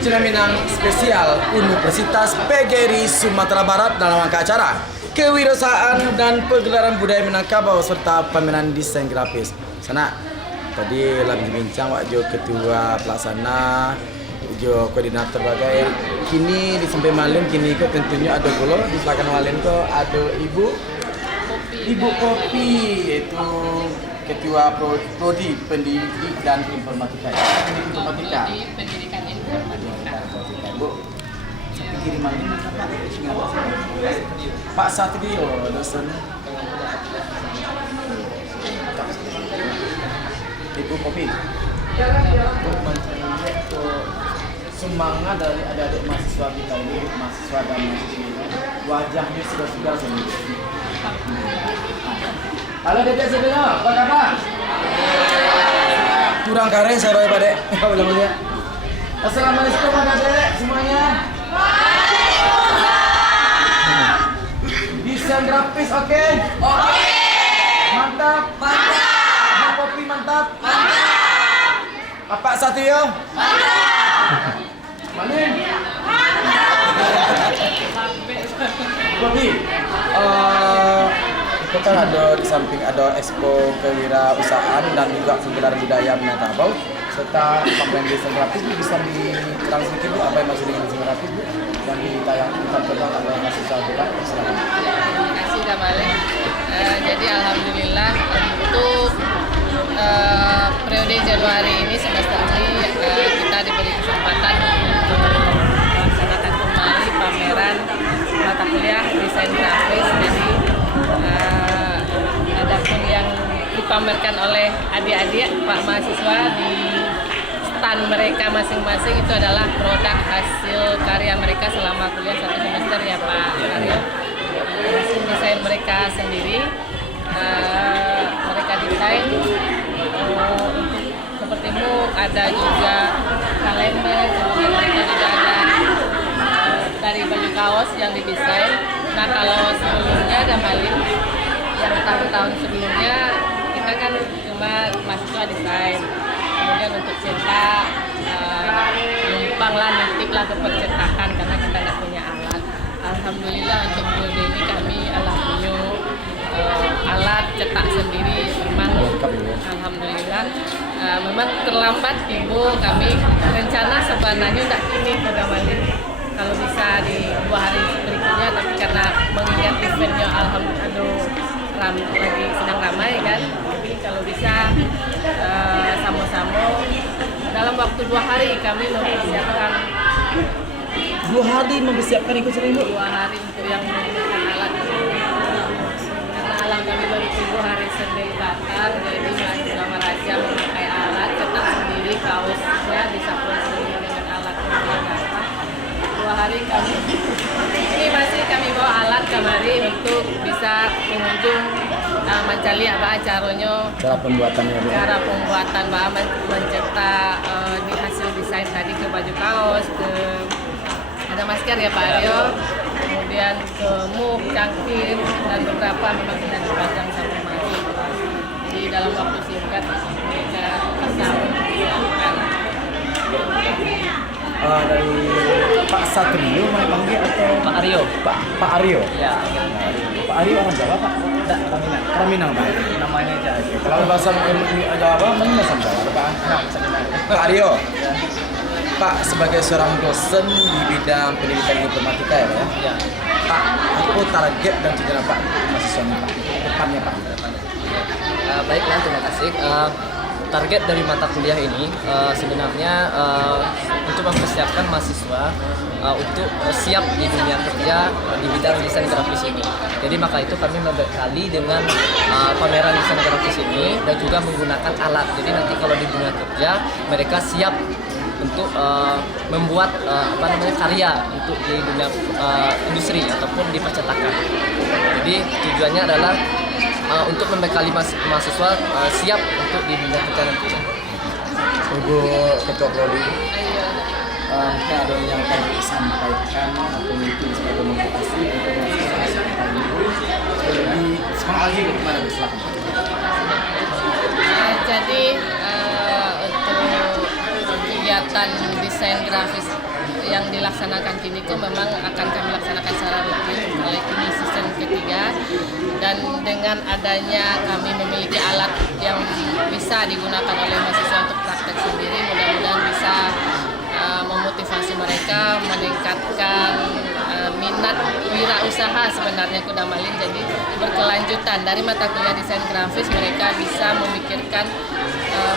Cina Minang spesial Universitas PGRI Sumatera Barat dalam rangka acara kewirausahaan dan pergelaran budaya Minangkabau serta pameran desain grafis. Sana tadi lagi bincang Wak Jo ketua pelaksana, Jo koordinator bagai. Kini di sampai malam kini ko tentunya ada golo di belakang malam ko ada Ibu Kopi yaitu ketua prodi pendidik dan informatika. Pendidikan informatika. Bu, sampai kiriman ini Pak Satrio dosen. Ibu Kopi. Semangat dari adik-adik mahasiswa kita ini, mahasiswa dan mahasiswi ini, wajahnya sudah sendiri. Halo Dedek sebenarnya, apa kabar? Kurang karen saya Pak Dek. Apa namanya? Assalamualaikum Pak Dek semuanya. Desain grafis oke? Oke. Mantap. Mantap. Kopi mantap. Mantap. Bapak Satrio? Mantap. Malin? Kopi. Itu kan ada di samping ada expo kewirausahaan dan juga pergelaran budaya Minangkabau serta pameran desain grafis. Bisa diterang sedikit Bu apa yang maksud dengan desain grafis Bu yang ditayangkan tentang apa yang masih saya buka. Silakan. Terima kasih Kamalin. Jadi alhamdulillah untuk periode Januari ini semester ini kita diberi kesempatan untuk melaksanakan kembali pameran mata kuliah desain grafis. Jadi adapun yang dipamerkan oleh adik-adik Pak mahasiswa di stand mereka masing-masing itu adalah produk hasil karya mereka selama kuliah 1 semester ya Pak Aryo. Hasil desain mereka sendiri, mereka desain untuk seperti mug, ada juga kalender, kemudian mereka juga ada dari baju kaos yang didesain. Nah kalau sebelumnya Damalin yang tahun-tahun sebelumnya kita kan cuma mahasiswa desain, kemudian untuk cetak numpang lah nitip lah ke percetakan karena kita nggak punya alat. Alhamdulillah untuk periode ini kami punya alat cetak sendiri. Memang alhamdulillah memang terlambat Ibu, kami rencana sebenarnya tidak kini pada Malin kalau bisa di 2 hari berikutnya, tapi karena mengingat eventnya alhamdulillah lagi sedang ramai kan, jadi kalau bisa sama-sama dalam waktu 2 hari kami mempersiapkan 2 hari mempersiapkan ikut sering Bu? 2 hari untuk yang menggunakan alat karena alam kami baru 7 hari sendiri bakar, jadi mahasiswa Maraja memakai alat cetak sendiri, kaosnya disampul sendiri dengan alat yang 2 hari kami ini masih kami bawa alat kemari untuk bisa pengunjung mencari apa caranya, Cara pembuatannya Bu? cara pembuatan bahan mencetak di hasil desain tadi ke baju kaos, ke ada masker ya Pak Aryo, kemudian ke mug, cangkir, dan beberapa memang sudah dipajang sampai mari. Jadi dalam waktu singkat mereka bisa melakukan. Dari Pak Satrio mau panggil atau Pak Aryo. Pak Aryo? Ya, Pak Aryo orang Jawa Pak? tidak Minang. Orang Minang Pak? Namanya aja. Kalau bahasa Jawa mana bahasa Jawa Pak? Pak Aryo? Pak sebagai seorang dosen di bidang pendidikan informatika ya Pak? Ya. Pak, apa target dan tujuan Pak mahasiswa Pak? Depannya Pak? Baiklah, terima kasih. Target dari mata kuliah ini sebenarnya untuk mempersiapkan mahasiswa untuk siap di dunia kerja di bidang desain grafis ini. Jadi maka itu kami membekali dengan pameran desain grafis ini dan juga menggunakan alat. Jadi nanti kalau di dunia kerja mereka siap untuk membuat karya untuk di dunia industri ataupun di percetakan. Jadi tujuannya adalah untuk membekali mahasiswa siap untuk di dunia kerja nanti. Ibu Ketua Prodi, mungkin ada yang akan disampaikan atau mungkin sebagai motivasi untuk mahasiswa Ibu lebih semangat lagi bagaimana Bu? Silakan. Jadi untuk kegiatan desain grafis yang dilaksanakan kini itu memang akan kami laksanakan secara rutin oleh ini season ketiga, dan dengan adanya kami memiliki alat yang bisa digunakan oleh mahasiswa untuk praktek sendiri, mudah-mudahan bisa memotivasi mereka, meningkatkan minat wirausaha sebenarnya Kuda Malin. Jadi berkelanjutan dari mata kuliah desain grafis, mereka bisa memikirkan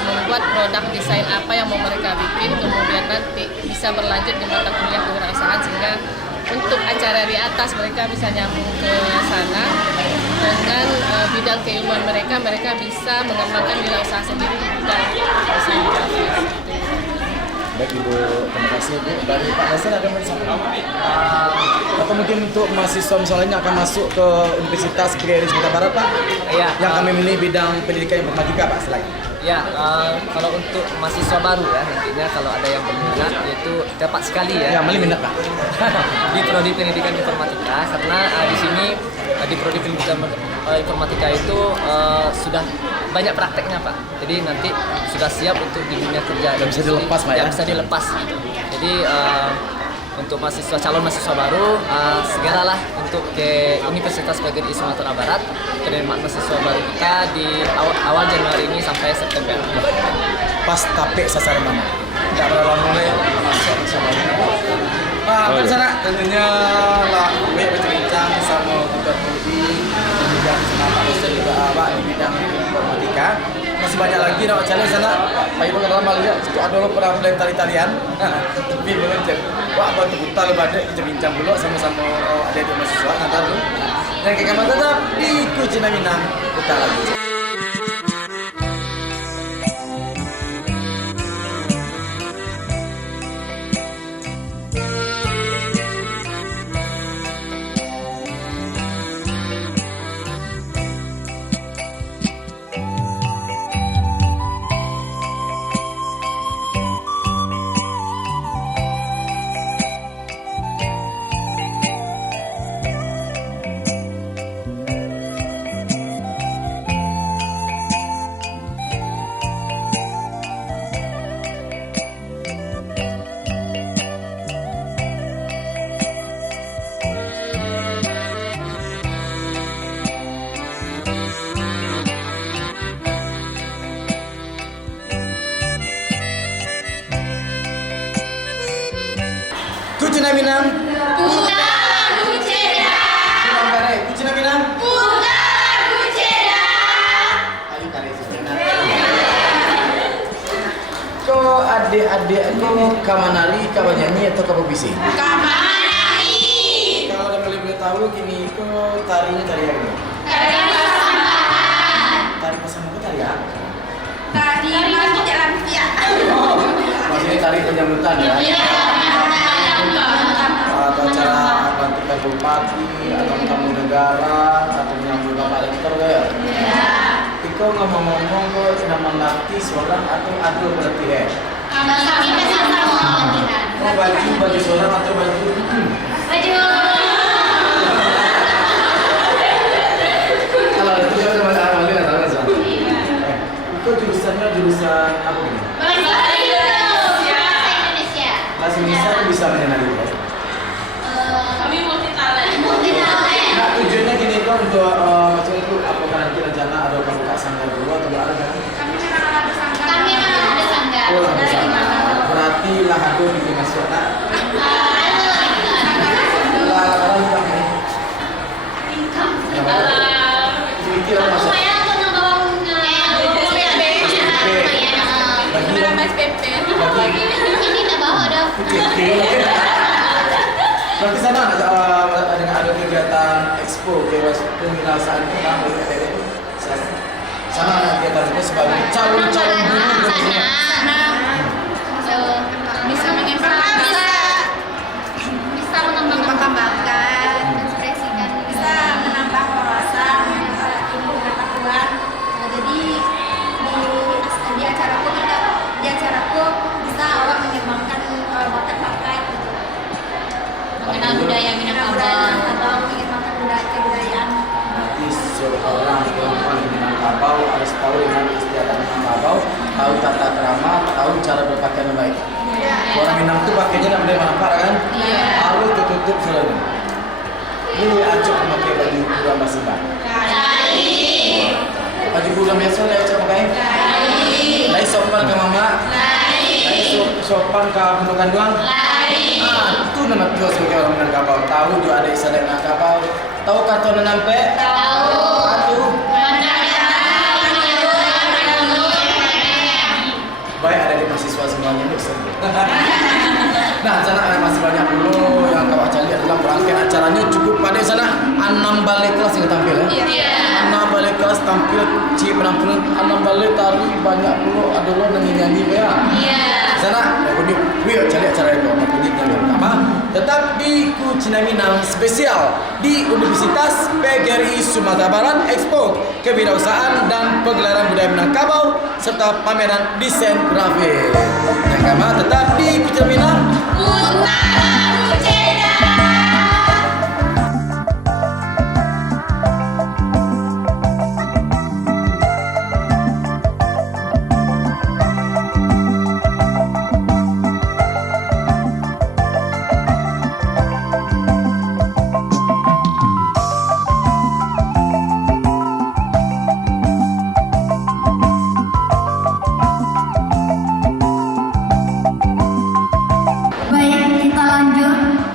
membuat produk desain apa yang mau mereka bikin, kemudian nanti bisa berlanjut di mata kuliah kewirausahaan, sehingga untuk acara di atas mereka bisa nyambung ke sana dengan bidang keilmuan mereka, mereka bisa mengembangkan wirausaha sendiri di bidang desain grafis. Baik Ibu, terima kasih Bu. Dari Pak Hasan ada mau disampaikan? Atau mungkin untuk mahasiswa misalnya akan masuk ke Universitas PGRI Sumatera Barat Pak? Iya. Yang kami milih bidang pendidikan informatika Pak selain. Ya, kalau untuk mahasiswa baru ya, nantinya kalau ada yang berminat, yaitu tepat sekali ya. Ya, milih minat Pak. Di Prodi Pendidikan Informatika, karena di sini di Prodi Pendidikan Informatika itu sudah banyak prakteknya Pak. Jadi nanti sudah siap untuk di dunia kerja. Dan bisa dilepas Pak ya? Bisa dilepas gitu. Jadi untuk calon mahasiswa baru, segeralah untuk ke Universitas PGRI Sumatera Barat. Penerimaan mahasiswa baru kita di awal Januari ini sampai September. Pas tapek sasaran mana? Tidak berapa mulai masuk sama Pak, di sana tentunya lah banyak berbincang sama Ketua Prodi dan sama Pak Ustaz juga Pak di bidang informatika. Masih banyak lagi nak challenge sana. Pak Ibu kalau malah lihat itu ada pernah plan tali-talian. Tapi belum cek. Wah, bantu kita lepas kita bincang dulu sama-sama adik-adik mahasiswa nanti dulu. Dan kita tetap di Kucina Minang kita lagi. Kucina Minang. Putra Kucera. Pulang Barai. Kucina Minang. Putra Kucera. Ayo kali sebentar. Kau adik-adik ini kamanari, kabanyanyi atau kababisi? Kamanari. Kalau ada boleh tahu gini, kau tarinya tari apa? Tari pasambahan. Tari pasangan itu tari apa? Tari lansia lansia. Oh, maksudnya tari penyambutan ya? Iya. Atau cara pelantikan bupati, atau tamu negara, atau menyambut bapak rektor ya? Iya. Iko ngomong-ngomong kok nama latih seorang atau adu pelatihan? Kami sama latihan. Oh baju seorang atau baju? Baju. Kalau itu juga sama ahli atau apa sih? Iko jurusannya jurusan apa nih? Bahasa Indonesia. Bahasa Indonesia itu bisa menyenangi kok. Kami multi talent. Multi talent. Nah tujuannya gini kok untuk maksudnya itu apakah nanti rencana ada buka sanggar dulu atau berada kan? Kami memang ada sanggar. Kami memang ada sanggar. Oh ada sanggar. Berarti lah aku di nasional. Lah yang ini. Pikir apa sih? Lumayan untuk ngebangun SPP. Ini tak bawa dah. Berarti sana ada kegiatan expo kewirausahaan itu kan dari sana ada kegiatan itu sebagai calon-calon guru Bisa mengembangkan ekspresi dan bisa menambah wawasan, menambah ilmu pengetahuan. Jadi di acaraku bisa orang mengembangkan bakat-bakat gitu. Mengenal budaya Minangkabau atau mengembangkan kebudayaan. Nanti seorang perempuan di Minangkabau harus tahu dengan istiadat Minangkabau, tahu tata krama, tahu cara berpakaian yang baik. Ya. Orang Minang tuh pakainya nak boleh mana kan? Harus tertutup selalu. Ini Acok memakai baju kurang masih bang. Baju kurang biasa lah Acok pakai. Lain sopan ke mama. Lain sopan ke bunuh kandung. Itu nama Tio sebagai orang Minangkabau. Tahu juga ada istilah Minangkabau. Tahu kata nampe? Tahu. Baik ada di mahasiswa semuanya nih. Nah, sana masih banyak dulu yang kawat cari adalah rangkaian acaranya cukup pada sana 6 balik kelas yang tampil ya. 6 balik kelas tampil penampilan 6 balik tari banyak dulu ada lo nyanyi ya. Sana bunyi wih cari acara itu bunyi nyanyi apa? Tetap di Kucina Minang spesial di Universitas PGRI Sumatera Barat Expo Kewirausahaan dan Pegelaran Budaya Minangkabau serta pameran desain grafis. Yang kama tetap di Kucina Minang. Baik, kita lanjut.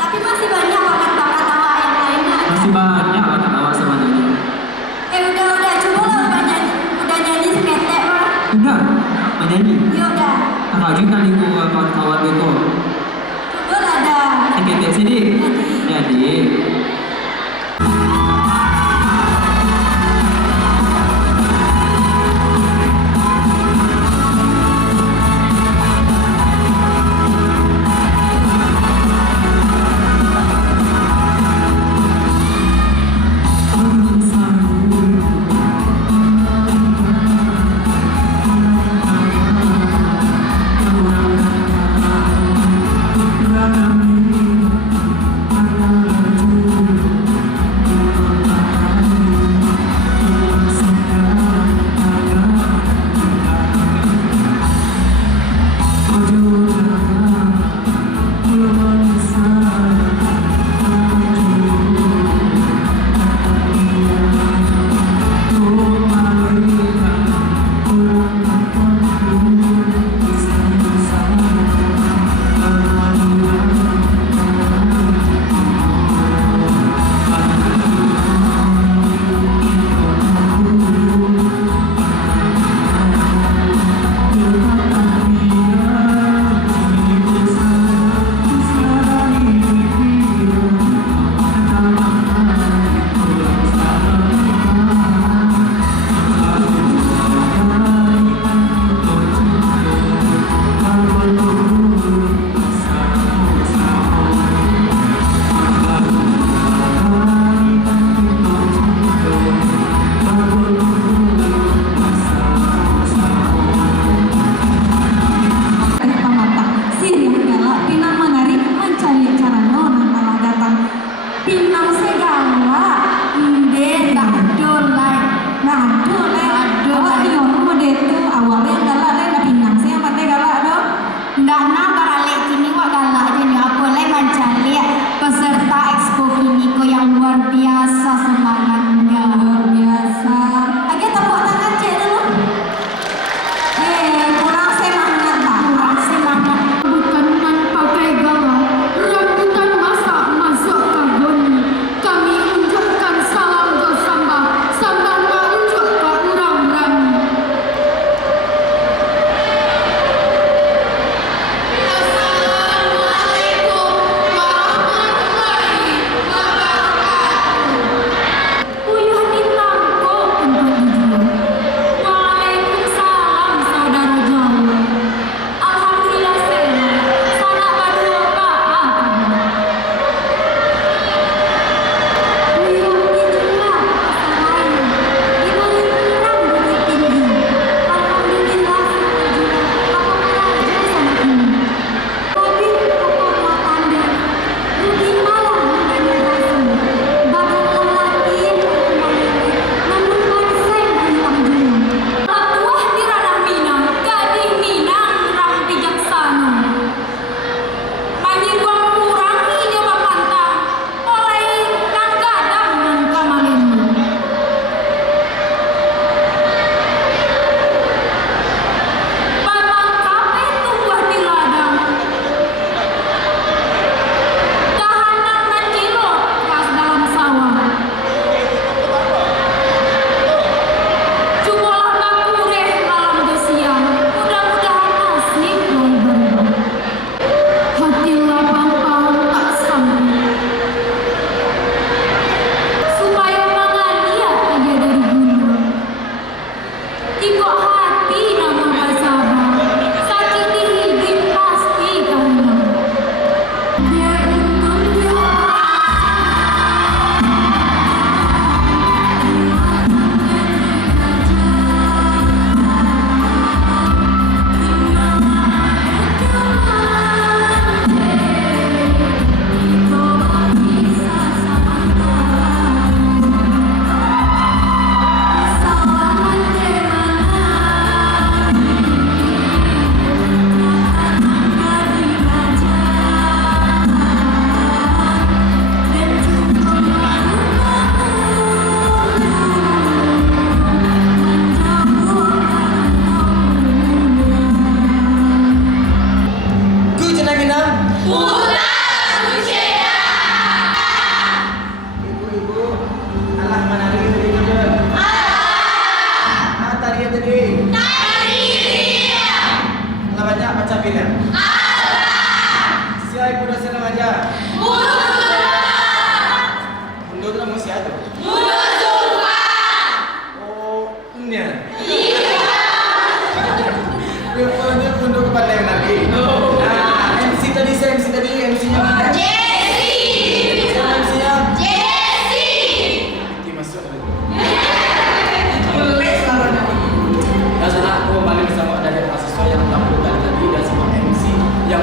Tapi masih banyak bakat-bakat awak yang lainnya. Masih banyak lah ketawa sama nyanyi. Udah, coba lah udah nyanyi seketek mah. Udah, menyanyi. Ya udah, Tak rajin kali ku kawan-kawan itu. coba lah dah. Seketek sini. Jadi.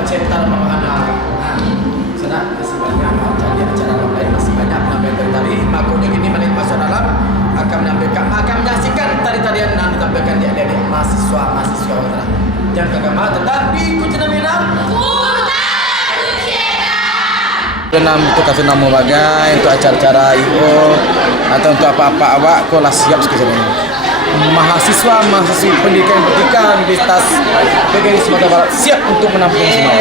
centar Mapahana. Nah, sana masih banyak acara lain, masih banyak penampilan tari. Maka ini balik masuk dalam akan menyaksikan tari-tarian yang ditampilkan di adik-adik mahasiswa utara. Jangan kagama, tetapi kunci minang. Dalam untuk kasih nama bagai untuk acara-acara IO atau untuk apa-apa awak kau lah siap sekali. Mahasiswa pendidikan Universitas PGRI Sumatera Barat siap untuk menampung semua.